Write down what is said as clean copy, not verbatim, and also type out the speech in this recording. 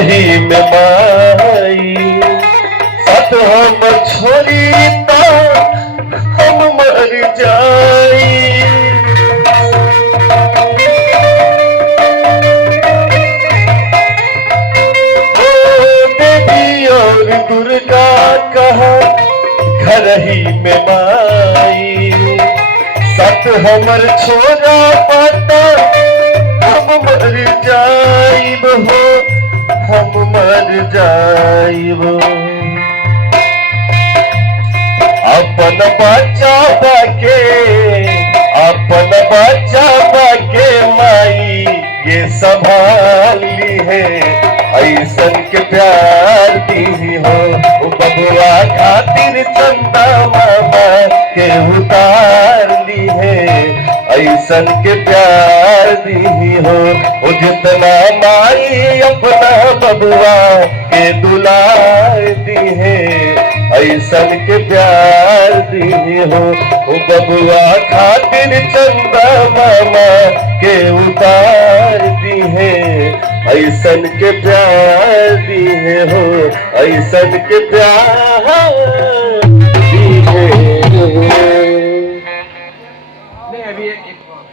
रही में माई साथ हम छोड़ी तो हम मर जाई। ओ देवी और दुर्गा कहा घर ही में माई साथ हमर छोरा पाता हम मर जाइब हो, हम मर जाइब। अपन बच्चा बाके, अपन बच्चा बाके माई ये संभाली है, ऐसन के प्यार दी हो। बबुआ खातिर चंदा मामा के उतार ली है, ऐसन के प्यार दी हो। जितना माई अपना बबुआ के दुलार दी है, ऐसन के प्यार दी हो। बबुआ खातिर चंदा मामा के उतार दी है, ऐसन के प्यार दी हो, ऐसन के प्यार।